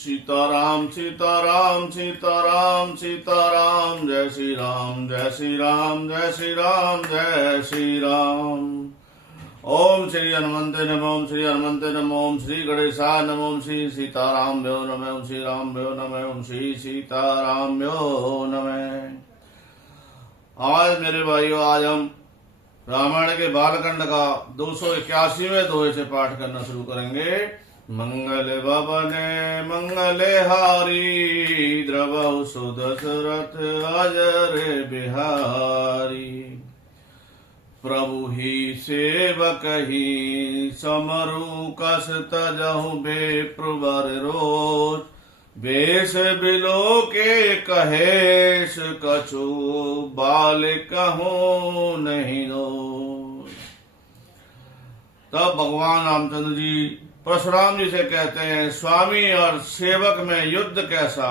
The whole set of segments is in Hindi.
सीताराम सीताराम सीताराम सीताराम, जय श्री राम जय श्री राम जय श्री राम जय श्री राम। ओम श्री हनुमते नमः, ओम श्री हनुमते नमः, ओम श्री गणेशाय नमः, ओम श्री सीताराम्यो नमः, ओम श्री राम्यो नमः, ओम श्री सीताराम्यो नमः। आज मेरे भाइयों, आज हम रामायण के बालकांड का 281वें दोहे से पाठ करना शुरू करेंगे। मंगल भवने मंगले हारी, द्रवहु सुदशरथ अजर बिहारी। प्रभु ही सेवक ही समरु कस तजहु बेप्रवर रोज, बेस बिलो के कहेश कछु बाल कहो नहीं दो। तब भगवान रामचंद्र जी परशुराम जी से कहते हैं, स्वामी और सेवक में युद्ध कैसा।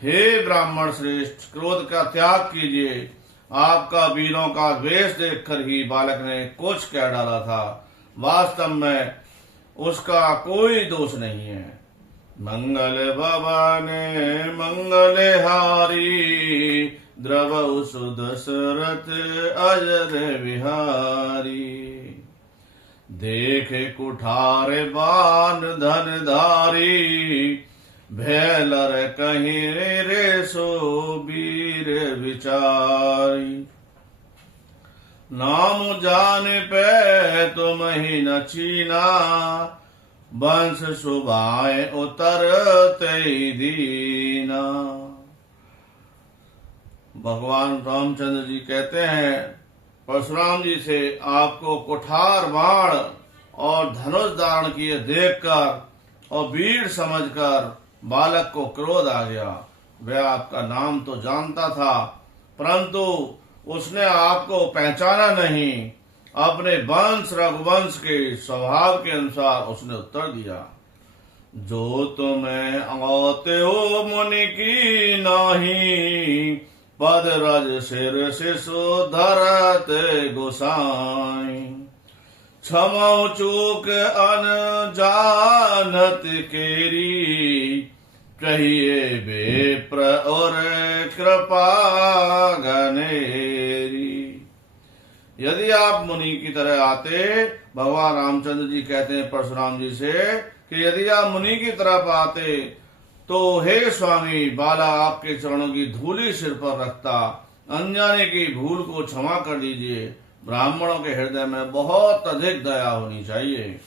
हे ब्राह्मण श्रेष्ठ, क्रोध का त्याग कीजिए। आपका वीरों का द्वेष देखकर ही बालक ने कुछ कह डाला था, वास्तव में उसका कोई दोष नहीं है। मंगल भवाने मंगल हारी, द्रवहु सुदशरथ अजर बिहारी। देखे कुठार बान धन धारी, भैलर कहीं रे सो वीर विचारी। नाम जान पे तुम ही न चीना, वंश सुभाए उतर ते दीना। भगवान रामचंद्र जी कहते हैं परशुराम जी से, आपको कुठार बाण और धनुष धारण किए देखकर और वीर समझकर बालक को क्रोध आ गया। वह आपका नाम तो जानता था, परंतु उसने आपको पहचाना नहीं। अपने वंश रघुवंश के स्वभाव के अनुसार उसने उत्तर दिया, जो तुम्हें आते हो मुनि की नाही, पद रज सिर शिशु धरत गोसाई। क्षमा चूक अन जानत केरी, कहिए बेप्र और कृपा गनेरी। यदि आप मुनि की तरह आते, भगवान रामचंद्र जी कहते हैं परशुराम जी से कि यदि आप मुनि की तरफ आते तो हे स्वामी, बाला आपके चरणों की धूली सिर पर रखता। अनजाने की भूल को क्षमा कर दीजिए। ब्राह्मणों के हृदय में बहुत अधिक दया होनी चाहिए।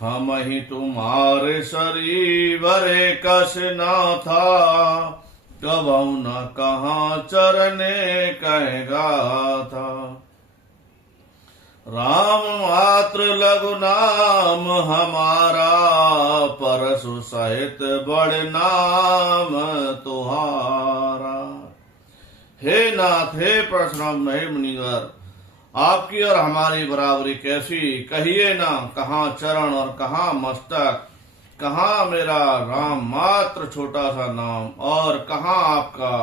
हम ही तुम्हारे शरीर कस ना था, कबहु न कहाँ चरने कहेगा था। राम मात्र लघु नाम हमारा, परशु सहित बड़ नाम तुहारा। हे नाथ, हे परशुराम, हे मुनिवर, आपकी और हमारी बराबरी कैसी। कहिए ना, कहाँ चरण और कहाँ मस्तक, कहाँ मेरा राम मात्र छोटा सा नाम और कहाँ आपका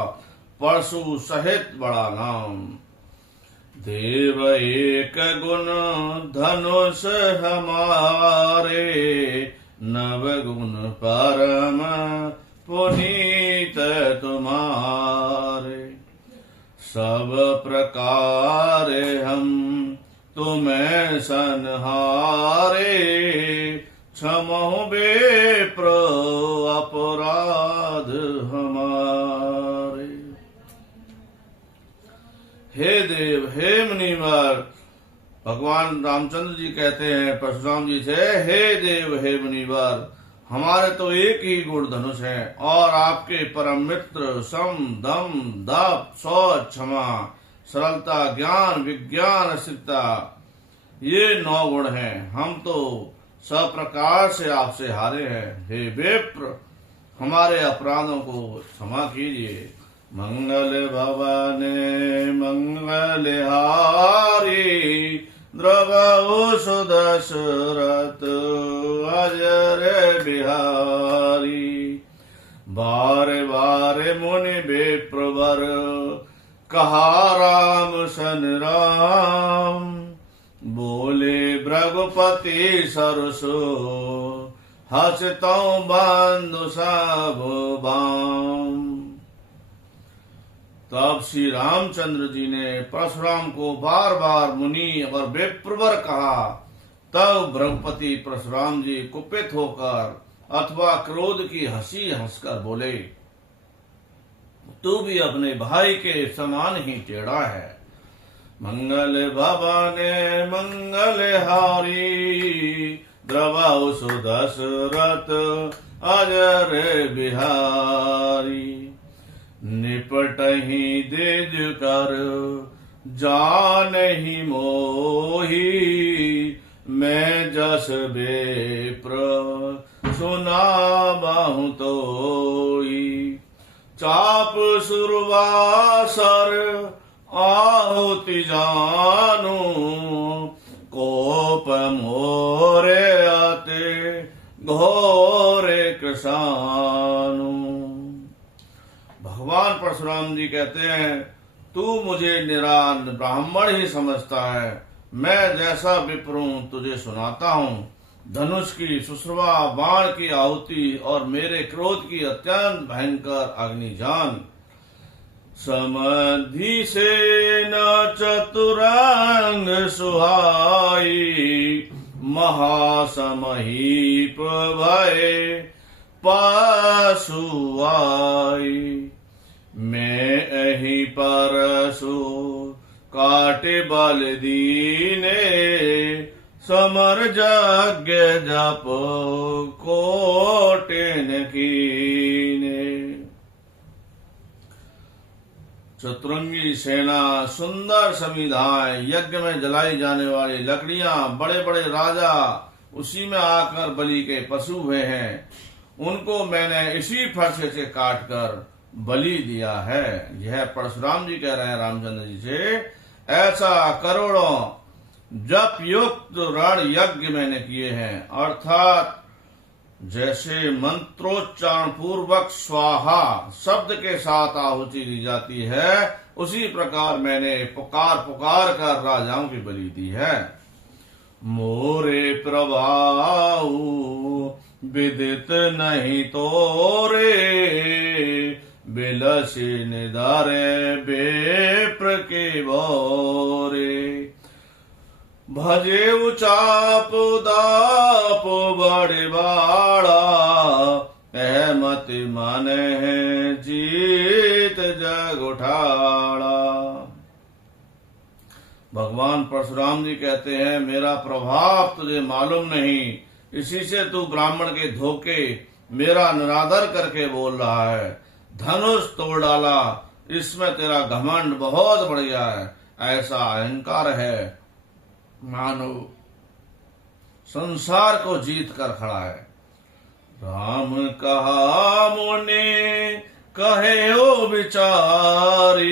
परशु सहित बड़ा नाम। देव एक गुण धनुष हमारे, नव गुण परम पुनीत तुम्हारे। सब प्रकार हम तुम्हें सनहारे, क्षमो बेप्र अपराध हमारे। हे देव, हे मुनिवर, भगवान रामचंद्र जी कहते हैं परशुराम जी से, हे देव, हे मुनिवर, हमारे तो एक ही गुण धनुष है और आपके परम मित्र सम दम दप शौच क्षमा सरलता ज्ञान विज्ञान अस्थिरता, ये 9 गुण हैं। हम तो सब प्रकार से आपसे हारे हैं। हे विप्र, हमारे अपराधों को क्षमा कीजिए। मंगल भवने मंगल हारी, द्रवहु सुदशरथ अजर बिहारी। बार बार मुनि बेप्रवर, कहा राम सन राम। बोले भृगुपति सरसो, हसतौ बंधु सब बाम। तब श्री रामचंद्र जी ने परशुराम को बार बार मुनि और विप्रवर कहा। तब ब्रह्मपति परशुराम जी कुपित होकर अथवा क्रोध की हंसी हंसकर बोले, तू भी अपने भाई के समान ही टेढ़ा है। मंगल भवाने मंगल हारी, द्रवाउ सुदशरथ अजर बिहारी। निपटहि देज कर जानहि मोही, मैं जस बेप्र सुनाबहु तोई। चाप सुरवासर आहुति जानु, कोप मोरे आते घोरे कृषानु। भगवान परशुराम जी कहते हैं, तू मुझे निरान ब्राह्मण ही समझता है। मैं जैसा विप्र हूं तुझे सुनाता हूँ। धनुष की सुश्रवा, बाण की आहुति और मेरे क्रोध की अत्यंत भयंकर अग्निजान। समधि से न चतुरंग सुहाई, महासमहीप भय पासु आई। मैं अहि परसु काटे बल दीने, समर यज्ञ जप कोटिन कीने। चतुरंगी सेना, सुंदर समिधाएं, यज्ञ में जलाई जाने वाली लकड़ियां, बड़े बड़े राजा उसी में आकर बलि के पशु हुए हैं। उनको मैंने इसी फरसे से काट कर बलि दिया है। यह परशुराम जी कह रहे हैं रामचंद्र जी से। ऐसा करोड़ों जप युक्त रण यज्ञ मैंने किए हैं, अर्थात जैसे मंत्रोच्चारण पूर्वक स्वाहा शब्द के साथ आहुति दी जाती है, उसी प्रकार मैंने पुकार पुकार कर राजाओं की बलि दी है। मोरे प्रभाऊ विदित नहीं तोरे, बिलसी निधारे बेप्र के बोरे। भजे उचाप दाप बड़े बाड़ा, अहमत माने है जीत जग उठाड़ा। भगवान परशुराम जी कहते हैं, मेरा प्रभाव तुझे मालूम नहीं, इसी से तू ब्राह्मण के धोखे मेरा निरादर करके बोल रहा है। धनुष तोड़ डाला, इसमें तेरा घमंड बहुत बढ़िया है। ऐसा अहंकार है मानो संसार को जीत कर खड़ा है। राम कहा मुने कहे ओ विचारी,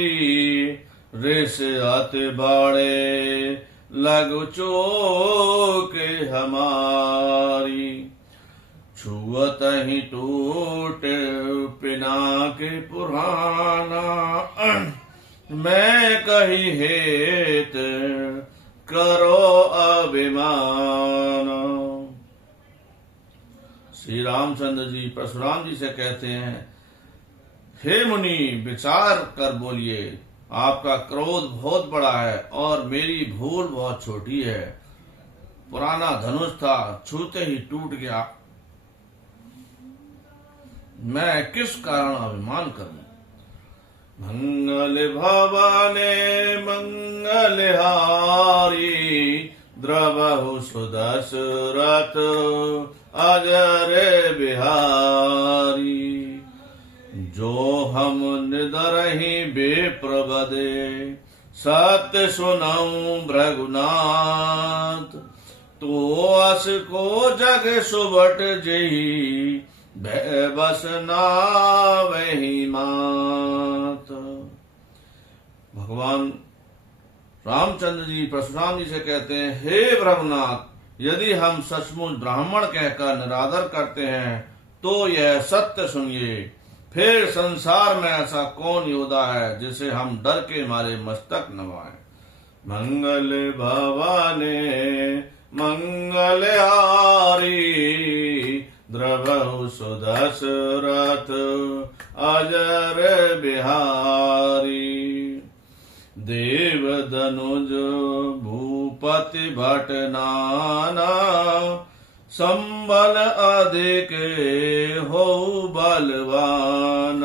ऋष अति बड़े लघु चोक हमारी। छुअत ही टूट पिनाक पुराना, मैं कही हेत करो अभिमान। श्री रामचंद्र जी परशुराम जी से कहते हैं, हे मुनि विचार कर बोलिए, आपका क्रोध बहुत बड़ा है और मेरी भूल बहुत छोटी है। पुराना धनुष था, छूते ही टूट गया, मैं किस कारण अभिमान करूं। मंगल भवाने मंगल हारी, द्रवहु सुदशरथ अजर बिहारी। जो हम निदरहि बेप्रबदे, सत्य सुनऊं भृगुनाथ। तो अस को जग सुबट जेहि, बस नावहि मात। भगवान रामचंद्र जी परशुराम जी से कहते हैं, हे ब्रह्मनाथ, यदि हम सचमुच ब्राह्मण कहकर निरादर करते हैं तो यह सत्य सुनिए। फिर संसार में ऐसा कौन योद्धा है जिसे हम डर के मारे मस्तक नवाएं। मंगल भवाने मंगल हारी, द्रवहु सुदशरथ अजर बिहारी। देव दनुज भूपति भट नाना संबल अधिक हो बलवान।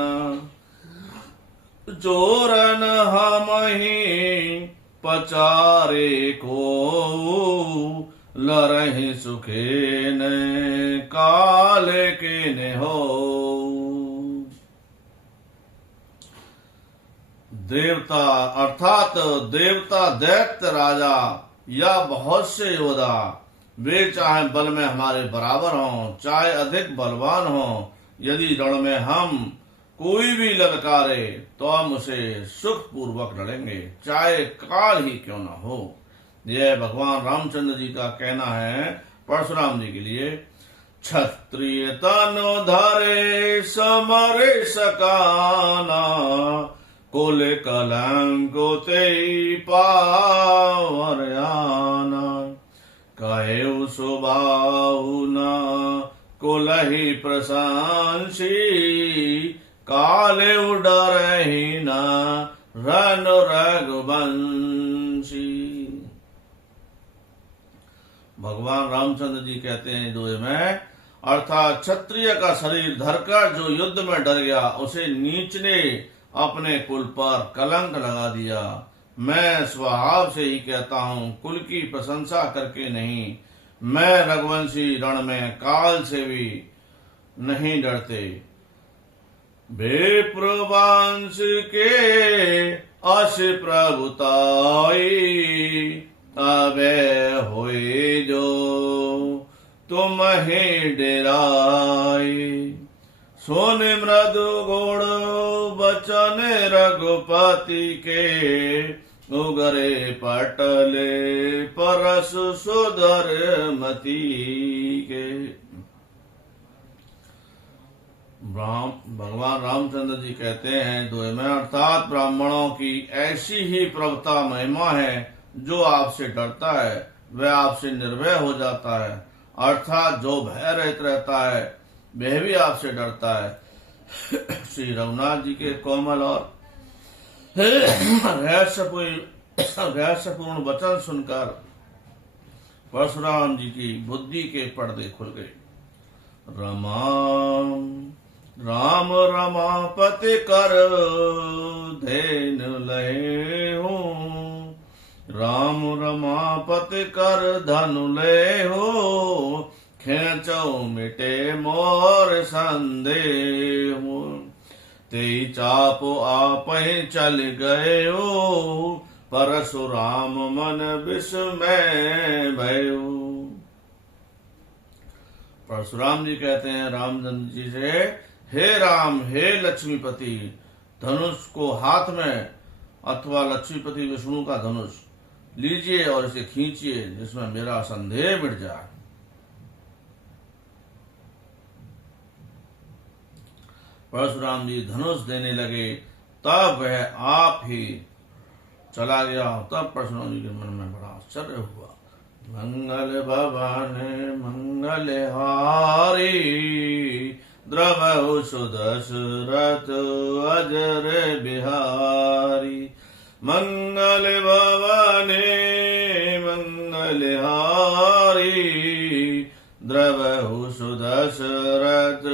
चोरन हमहि पचारे को लरहि सुखेन काल किन हो। देवता अर्थात देवता दैत्य राजा या बहुत से योद्धा, वे चाहे बल में हमारे बराबर हों चाहे अधिक बलवान हों, यदि रण में हम कोई भी ललकारे तो हम उसे सुख पूर्वक लड़ेंगे, चाहे काल ही क्यों न हो। यह भगवान रामचंद्र जी का कहना है परशुराम जी के लिए। क्षत्रिय तनु धरे समरे सकाना कुल कलंको ते पावरयाना। कहे सुबाहु न कुलहि प्रशंसी काले डरहि न रन रघुवंशी। भगवान रामचंद्र जी कहते हैं दोहे में, अर्थात क्षत्रिय का शरीर धरकर जो युद्ध में डर गया उसे नीच ने अपने कुल पर कलंक लगा दिया। मैं स्वभाव से ही कहता हूँ, कुल की प्रशंसा करके नहीं। मैं रघुवंशी रण में काल से भी नहीं डरते। बेप्रवांश के अश प्रभुताई अबे होए जो तुम ही डेराई। सोन मृदु गुण बचन रघुपति के उगरे पटले परस सुधर मती के। भगवान रामचंद्र जी कहते हैं दोहे में, अर्थात ब्राह्मणों की ऐसी ही प्रभुता महिमा है, जो आपसे डरता है वह आपसे निर्भय हो जाता है, अर्थात जो भय रहित रहता है वह भी आपसे डरता है। श्री रघुनाथ जी के कोमल और रहस्यपूर्ण वचन सुनकर परशुराम जी की बुद्धि के पर्दे खुल गए। राम रमापति कर धेन लहे हूँ। राम रमापति कर धनु ले हो। खेचौ मिटे मोर संदेह। ते चाप आप चल गए हो। परशुराम मन विस्मय भयो। परशुराम जी कहते हैं रामचंद्र जी से, हे राम, हे लक्ष्मीपति, धनुष को हाथ में अथवा लक्ष्मीपति विष्णु का धनुष लीजिए और इसे खींचिए, जिसमें मेरा संदेह मिट जाए। परशुराम जी धनुष देने लगे, तब वह आप ही चला गया। तब परशुराम जी के मन में बड़ा आश्चर्य हुआ। मंगल भवन मंगल हारी। द्रवहु सुदशरथ अजर बिहारी। मंगल भवने मंगल हारी। द्रवहु सुदशरथ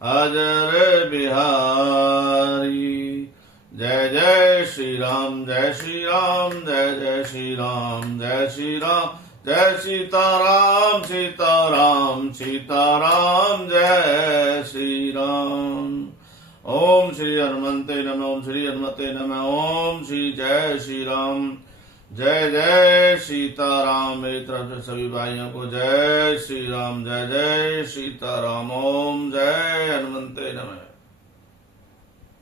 अजर बिहारी। जय जय श्री राम, जय श्री राम, जय जय श्री राम, जय श्री राम, जय सीताराम, सीताराम, सीताराम, जय श्री राम। ओम श्री हनुमते नमः, ओम श्री हनुमते नमः, ओम श्री जय श्री राम, जय जय सीताराम। मेरी तरफ से सभी भाइयों को जय श्री राम, जय जय सीताराम। ओम जय हनुमते नमः।